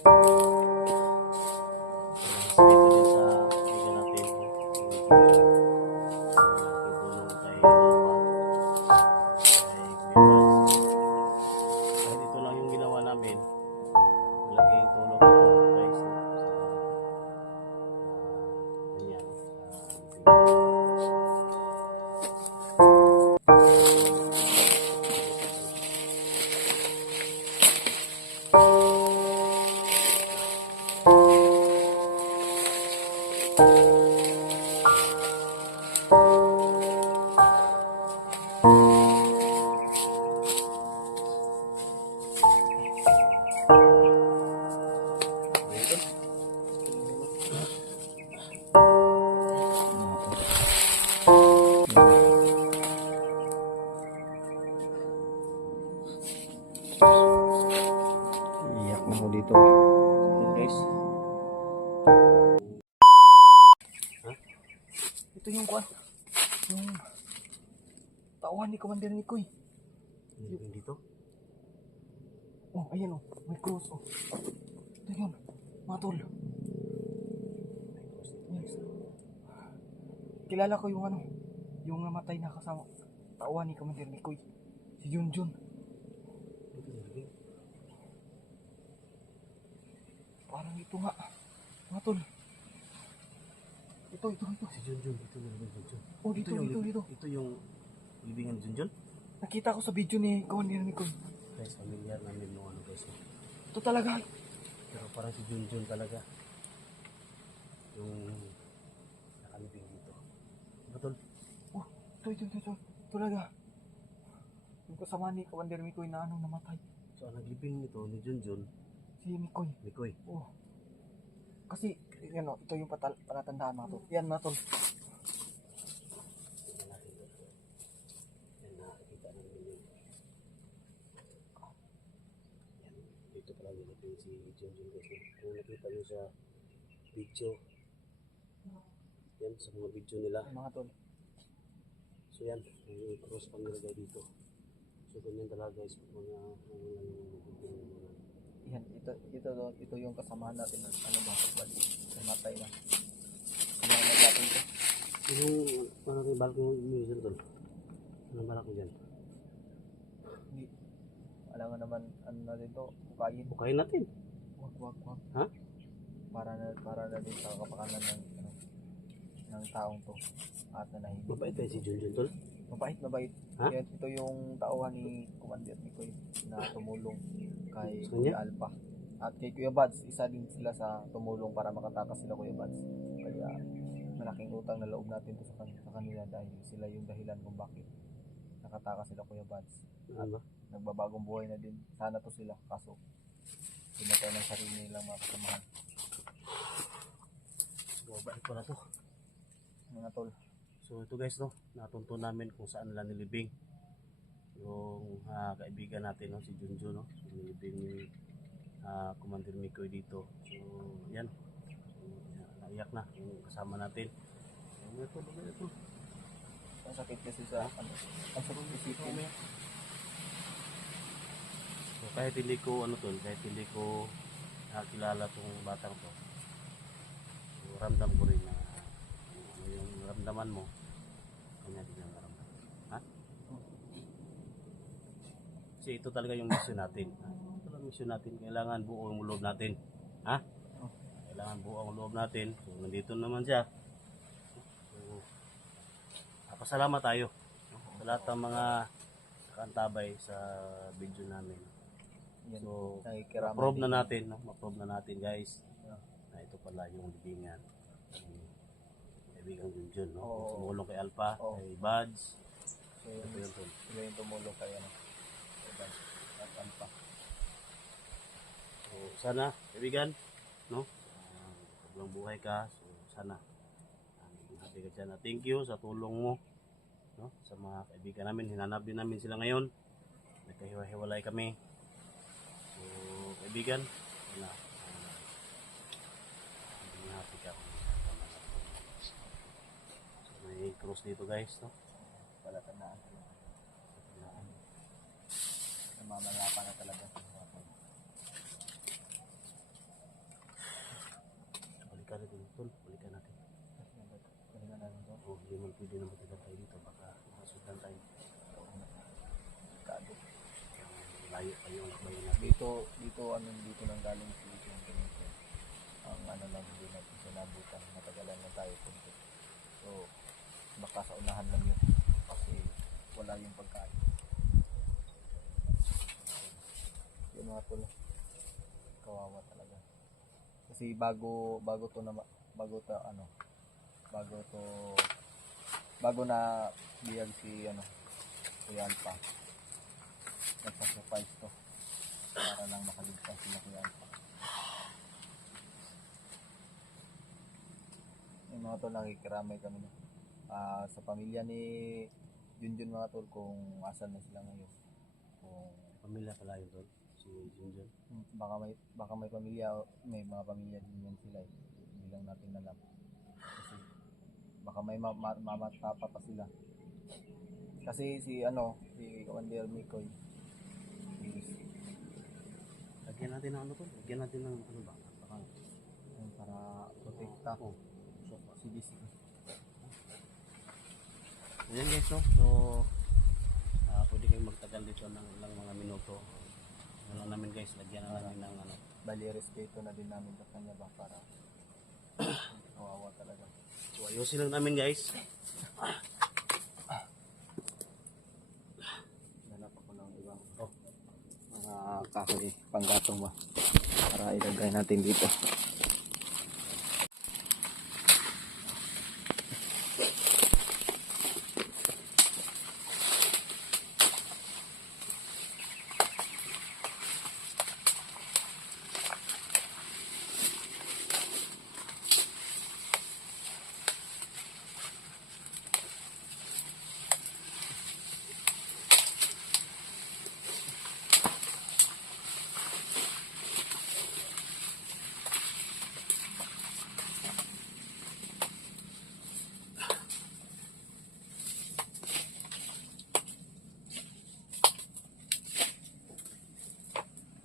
Dito din sa kaibigan natin. Malaking tulong kay Alpha. Kay Kuya Bats. Kahit ito lang yung ginawa namin, malaking tulong ito guys. Sa kanya. Iyak na ako dito. Yun guys. Ito yung kuan. Yung tauhan ni Commander Mikoy. Yung dito. Oh, ayan oh. May cross oh. Ito yun. Matol. Yes. Kilala ko yung ano. Yung namatay na kasama. Tauhan ni Commander Mikoy. Si Junjun. Parang ito nga. Matol. Ito. Si Junjun. Ito na yung Junjun. Oh, dito. Ito yung libingan ni Junjun. Nakita ko sa video ni Commander Mikoy. Guys, familiar namin yung ano guys. Ito talaga. Pero parang si Junjun talaga. Yung nakalibing dito. Batol. Oh, ito. Talaga. Yung kasama ni Commander Mikoy na ano namatay. So, ang naglibing nito ni Junjun, Si Mikoy. Mikoy. Oh. Kasi, yan o, ito yung palatandaan mga tol. Yan mga tol. Tingnan natin doon. Yan, nakakita namin yun. Yan, dito pala nilibing si Junjun guys. Kung nakita nyo sa video, yan, sa mga video nila. Mga tol. So yan, yung cross pa nilagay dito. So ganyan talaga guys, mga Yan, ito yung kasama natin. Ano ba? Namatay na. Kasama natin ito. yung parang yung balak yung music doon. Anong balak mo dyan? Hindi. Alam nga naman, ano na din to, bukayin. Bukayin natin. Wag. Ha? Para na din sa kapakanan ng, ano, ng taong to. At nanahimik. Mabait tayo si Junjun tol. Mabait. Ha? Yan, ito yung tauhan ni Commander Mikoy na tumulong kay Sa kanya? Kuya Alpha. At kay Kuya Bads, isa din sila sa tumulong para makatakas sila Kuya Bads. Kaya malaking utang na loob natin to sa kanila dahil sila yung dahilan kung bakit nakatakas sila Kuya Bads. Ano? Nagbabagong buhay na din. Sana to sila. Kaso pinatay ng sarili nilang mga kasamahan. Mabait ko na to. Mga tol. So ito guys no, natunto namin kung saan nila nilibing yung kaibigan natin no, si Junjun no. So, nilibing ni Commander Mikoy dito. So yan. So, naiyak na yung kasama natin. So, ito. Ang sakit kasi sa ano. Ang sakit isipin. So kahit hindi ko kahit hindi ko kilala tong batang to. So ramdam ko rin na yung ramdaman mo kanya din ang maramdaman. Ha? Kasi ito talaga yung mission natin. Ito lang mission natin. Kailangan buo ang loob natin. Ha? Kailangan buo ang loob natin. So nandito naman siya. So pasalamat tayo sa lahat ng mga nakantabay sa video namin. Yan. So Nakikirama ma-prove din. na natin, no? Ma-prove na natin guys na ito pala yung libingan. Kaibigang Junjun, no? Oo. Tumulong kay Alpha, Oo. kay Buds. So, Ito yun tol. sila yung tumulong kay ano. Kay Bads at Alpha. So sana, kaibigan, no? Habang buhay ka, so sana maging happy ka dyan. Thank you sa tulong mo, no? Sa mga kaibigan namin, hinanap din namin sila ngayon. Nagkahiwa-hiwalay kami. So kaibigan, sana maging happy ka. So may cross dito guys, no? Palatandaan talaga. Namamalapan na talaga. malayo-layo ang lakbayin natin. Dito nang galing si yung ganito. Ang ano lang, hindi natin sinabutan. Matagalan na tayo punto. So, baka sa unahan lang yun. Kasi wala yung pagkain. Yung mga tol, kawawa talaga. Kasi bago na biyag si Kuya Alpha. Nagsasacrifice to para lang makaligtas sila Kuya Alpha. Yung mga tol, nakikiramay kami sa pamilya ni Junjun mga tol kung asan na sila ngayon. Kung Pamilya pala yun doon, si Junjun. baka may mga pamilya din yan sila eh. Hindi lang natin alam. Kasi baka may mamatapa pa sila. Kasi si Commander Mikoy Lagyan natin ng ano to? Lagyan natin ng ano ba? Baka, para protekta ko. so, Sige. ayan guys, no? So, pwede kayong magtagal dito ng ilang mga minuto. Ano lang namin guys, lagyan na namin ng ano. Bali, respeto na din namin sa kanya ba para kawawa talaga. So, ayusin lang namin guys. Hanap ako ng ibang mga kahoy panggatong ba para ilagay natin dito.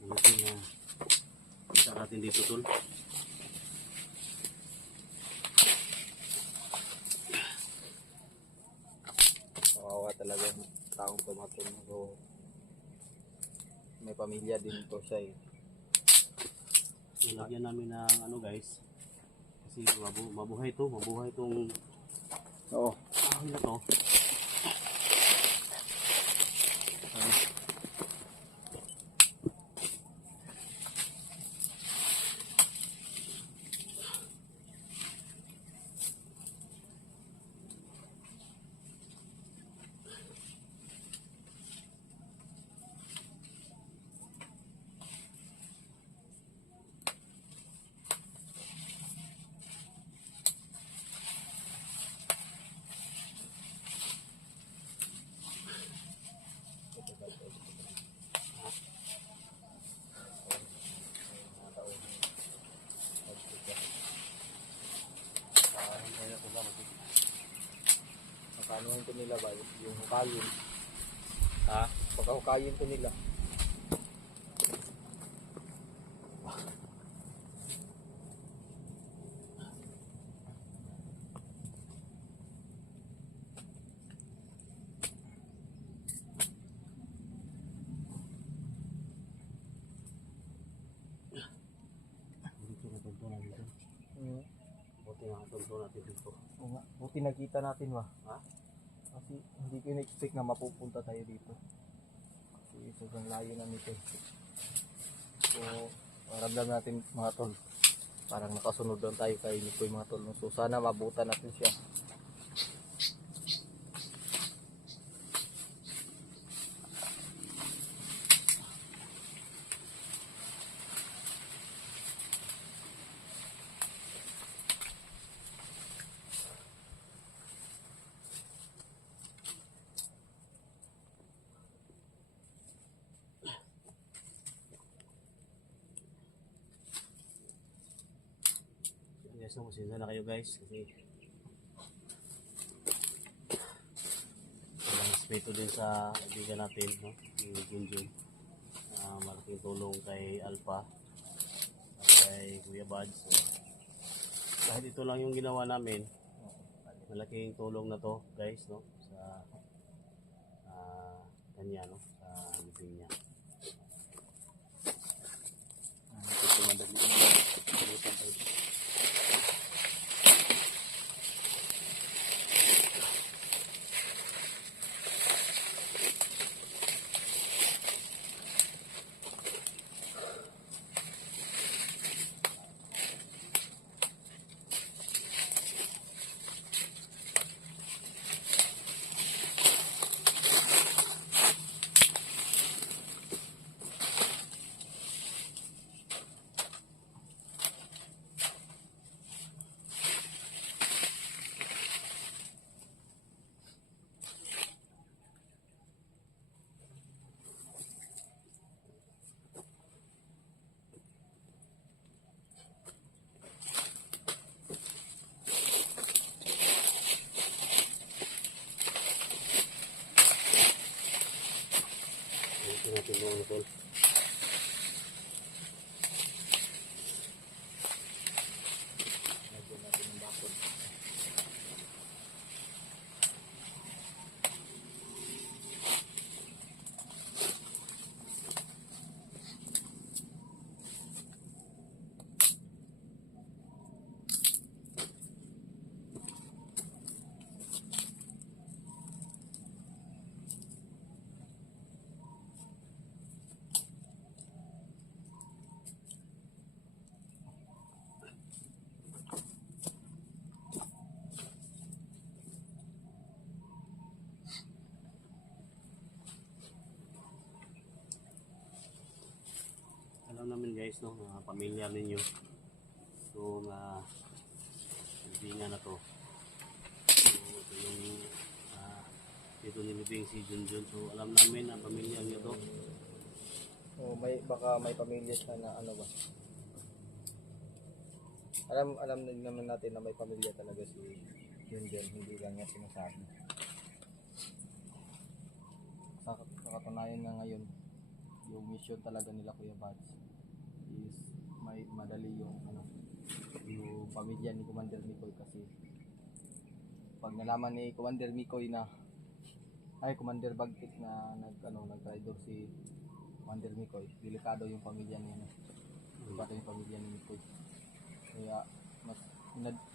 Ayusin na isa natin dito tol. Kawawa talaga yung taong tumatun. So, may pamilya din to siya eh. So, lagyan namin ng ano guys. Kasi mabuhay itong Oo. kahoy na to. Makanuhin ko nila ba yung hukayin. Ha? Baka hukayin ko nila. Dito na tunto natin dito. Buti na tunto natin dito. Oo nga. Buti nakita natin ba? Ha? Kasi hindi ko in-expect na mapupunta tayo dito. Kasi sobrang layo na nito. So, ramdam natin mga tol. Parang nakasunod lang tayo kay Nikoy mga tol. So, sana mabutan natin siya. Guys, no, masinda na kayo guys kasi walang respeto din sa kaibigan natin, no? Yung Junjun. Malaking tulong kay Alpha at kay Kuya Bad. So, kahit ito lang yung ginawa namin, malaking tulong na to guys, no? Sa kanya, no? Sa libing niya. Ito natin buo tol. Lagyan natin ng bakod. Alam namin guys, no, mga pamilyar ninyo. So, libingan na to. So, ito yung dito nilibing si Junjun. So, alam namin na pamilya niyo to. Oh, baka may pamilya siya na ano ba. Alam din naman natin na may pamilya talaga si Junjun, hindi lang niya sinasabi. Sa katunayan nga ngayon, yung mission talaga nila Kuya Bads is may madali yung yung pamilya ni Commander Mikoy, kasi pag nalaman ni Commander Mikoy na Commander Bagtik na nag-traitor si Commander Mikoy, delikado yung pamilya niya, delikado yung pamilya ni Mikoy. Kaya mas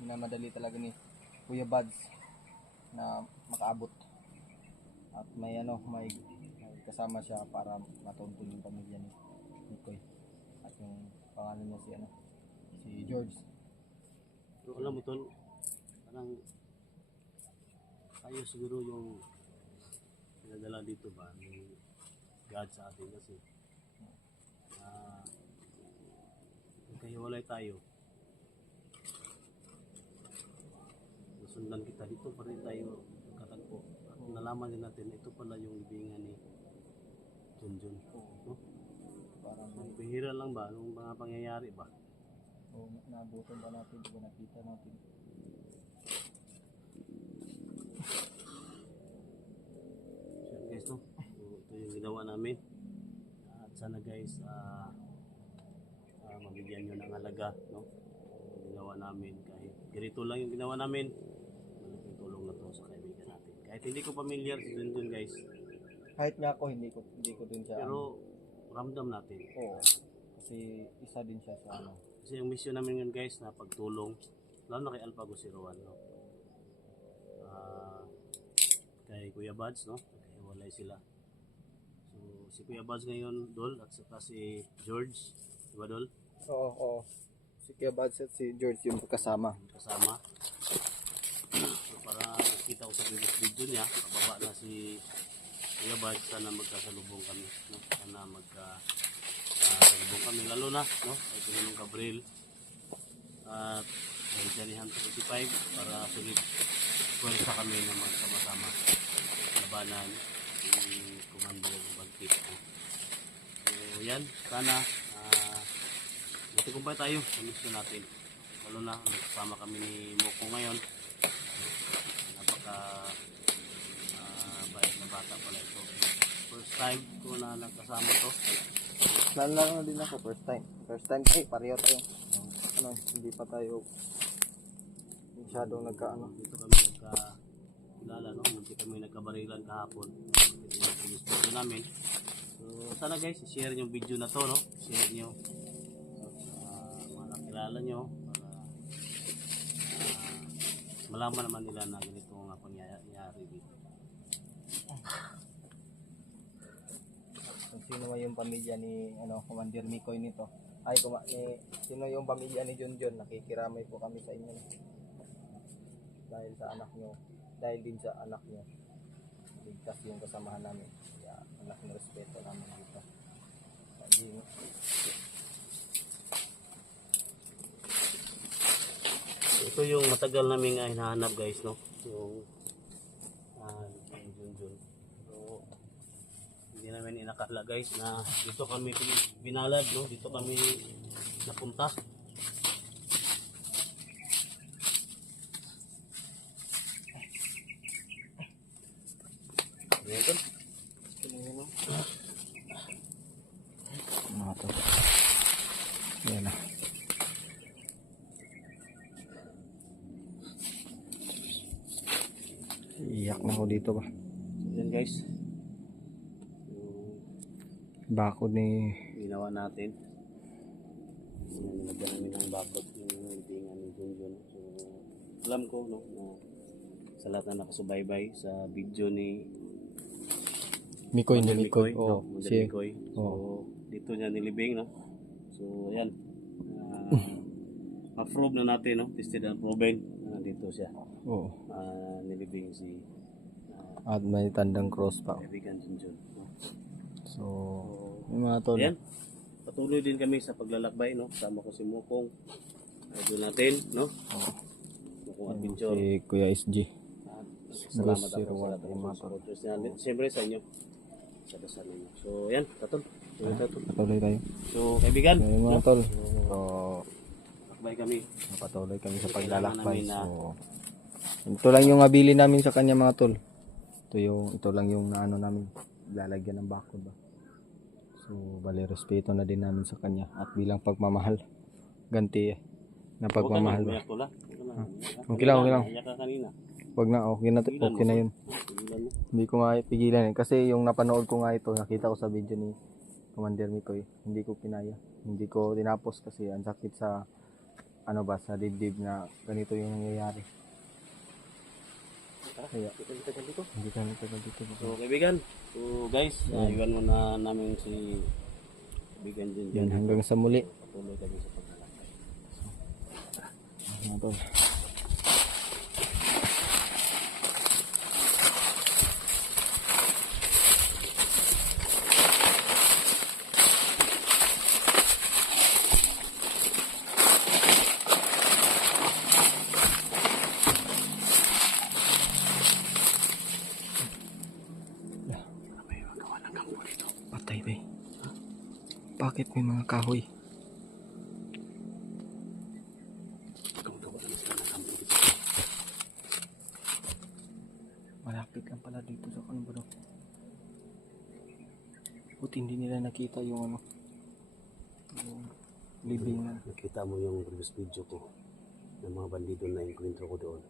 minamadali talaga ni Kuya Bads na makaabot at may kasama siya para matuntun yung pamilya ni Mikoy. At yung pangalan niya si George. So, alam mo tol, parang tayo siguro yung pinadala dito ba ni God sa atin, kasi magkahiwalay tayo. Nasundan kita dito pa rin tayo katagpo. At nalaman din natin, ito pala yung libingan ni Junjun. No? Parang Bihira lang ba nung mga pangyayari ba? nabutan ba natin, diba nakita natin. So guys, no? So, ito yung ginawa namin. At sana guys, mabigyan nyo ng halaga, no? So, ginawa namin kahit ganito lang yung ginawa namin. Malaking tulong na to sa kaibigan natin. Kahit hindi ko familiar si Junjun guys, Kahit nga ako hindi ko din siya pero ramdam natin. oo, kasi isa din siya sa Kasi yung mission namin yun guys, na pagtulong, lalo na kay Alpha Gusiruan, no? Kay Kuya Bads, no? Nagkahiwalay sila. So, si Kuya Bads ngayon, Dol, at saka si George, diba Dol? Oo. Si Kuya Bads at si George yung kasama. Kasama. So, para kita ko sa previous video niya, pababa na si Kuya Bads, sana magkasalubong kami, no? Sana magkasalubong kami, lalo na, no? Ay Tinanong Gabriel at ay Janihan 25 para sulit pwersa kami na magsama-sama labanan yung Commander Bagtik, no? So yan, sana matikumpay tayo sa mission natin, lalo na nagsama kami ni Moko ngayon. Napaka bait na bata pala ito. First time ko na nagkasama to. Lalo din ako first time. Pareho tayo. Hindi pa tayo masyadong Dito kami nagkakilala, no? Hindi kami nagkabarilan kahapon. Ito yung previous video namin. So sana guys, share yung video na to, no? Share nyo sa mga nakilala nyo para malaman naman nila na ganito nga pangyayari dito. kung sino yung pamilya ni Commander Mikoy nito. Sino yung pamilya ni Junjun, nakikiramay po kami sa inyo. Dahil sa anak nyo, dahil din sa anak nyo, ligtas yung kasamahan namin. Kaya anak ng respeto namin dito. Ito yung matagal namin hinahanap guys, no? Yung Junjun. So hindi namin inakala guys na dito kami binalad, no? Dito kami napunta. Ayan. Iyak na ako dito ba. So yan guys. Yung Bakod ni ginawa natin. Yung nilagyan namin ng bakod yung libingan ni Junjun. So alam ko no na sa lahat na nakasubaybay sa video ni Mikoy ni Wonder Mikoy. no? Oo, Wonder si Mikoy. So dito niya nilibing no. So ayan. Ma-prove na natin no, tested and proven na dito siya. Oo. Nilibing si At may tandang cross pa. kaibigan Junjun. No? So, yung mga tol. Ayan. Patuloy din kami sa paglalakbay no. Sama ko si Mukong. Idol natin no. Mukong Adventure. Si Kuya SG. Salamat Boss ako sa 01, lahat ng mga supporters niya. Siyempre sa inyo. Sa dasal ninyo. So, yan. Tatol. Patuloy tayo. So, kaibigan. So, yung mga no? tol. So, So, lakbay kami. patuloy kami sa Kailangan paglalakbay. namin na- So, ito lang yung nabili namin sa kanya mga tol. Ito lang yung naano namin. Lalagyan ng bakod ba. So, bali respeto na din namin sa kanya. At bilang pagmamahal. Ganti na pagmamahal ba. Okay lang, okay lang. Iyak ka kanina. Wag na, okay na, okay na yun. Pigilan mo. Hindi ko nga pigilan eh. Kasi yung napanood ko nga ito, nakita ko sa video ni Commander Mikoy. Hindi ko kinaya. Hindi ko tinapos kasi ang sakit sa ano ba, sa dibdib na ganito yung nangyayari. Kaya, Tagal dito. hindi ka nagtagal dito. So, kaibigan. So, guys, iwan mo na namin si kaibigan din Yan, hanggang sa muli. Patuloy kami sa paglalakbay. Mga tol. Patay ba eh. Bakit may mga kahoy? Malapit lang pala dito sa ano bro. Buti hindi nila nakita yung ano. Yung libingan. Nakita mo yung previous video ko ng mga bandido na enkwentro ko doon.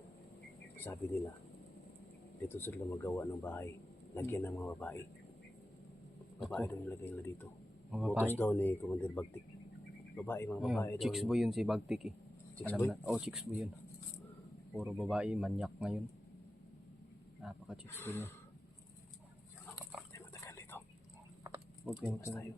Sabi nila, dito sila magawa ng bahay. Lagyan ng mga babae. Babae daw nilagay nila dito. Mga Utos babae. daw ni Commander Bagtik. Babae, mga Ayun, babae daw. chicks boy yun si Bagtik eh. Chicks Alam boy? na. Oh, chicks boy yun. Puro babae, manyak ngayon. Napaka chicks boy yun. Tayo matagal dito. Huwag kayo tayo.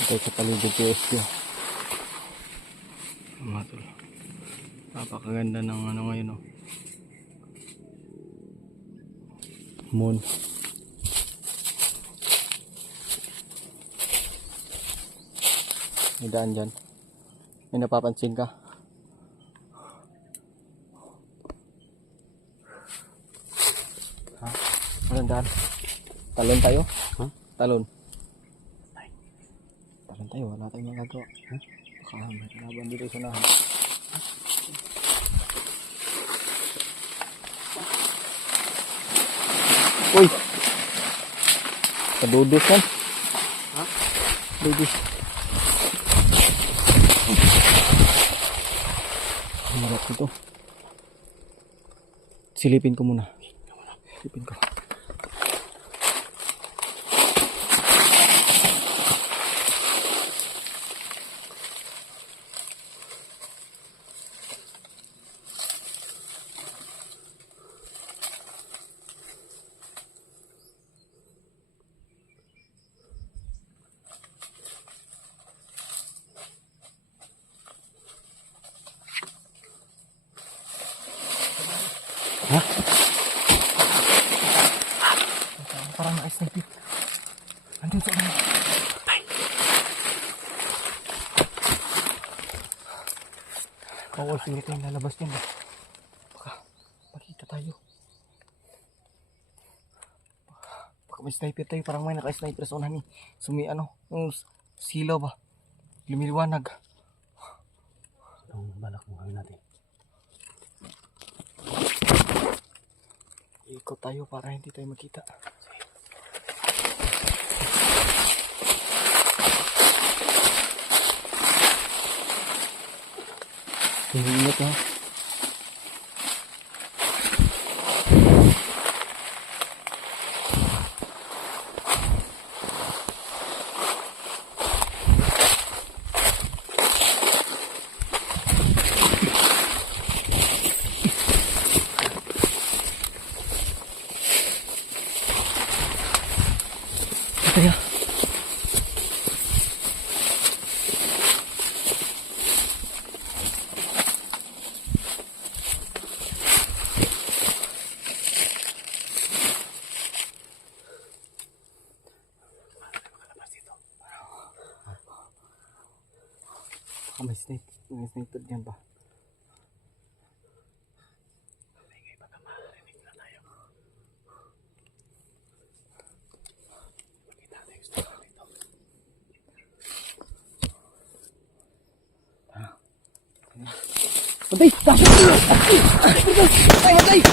Ito sa paligid ko SQ. Mga tol. Napakaganda ng ano ngayon oh. Moon. May daan dyan. May napapansin ka? Ha? Walang daan. Talon tayo? Ha? Talon. Talon tayo. Wala tayong magagawa. Ha? Baka may kalaban dito sa unahan. Uy! Kadudos yan. Ha? Dudos. Marap ito. Silipin ko muna. Silipin ko. Ha? Parang na-snipe. Andun sa ano. Tay! Oo, sige tayo lalabas yan. Baka makita tayo. Baka may sniper tayo. Parang may naka-sniper sa unahan eh. Ano, yung silaw ba? Lumiliwanag. Anong balak mo gawin natin? Ikot tayo para hindi tayo makita. Ingat ha. Kaya. Baka may sniper dyan ba? Baka marinig na tayo. Makita natin yung sniper dito. Matay! Matay! Matay!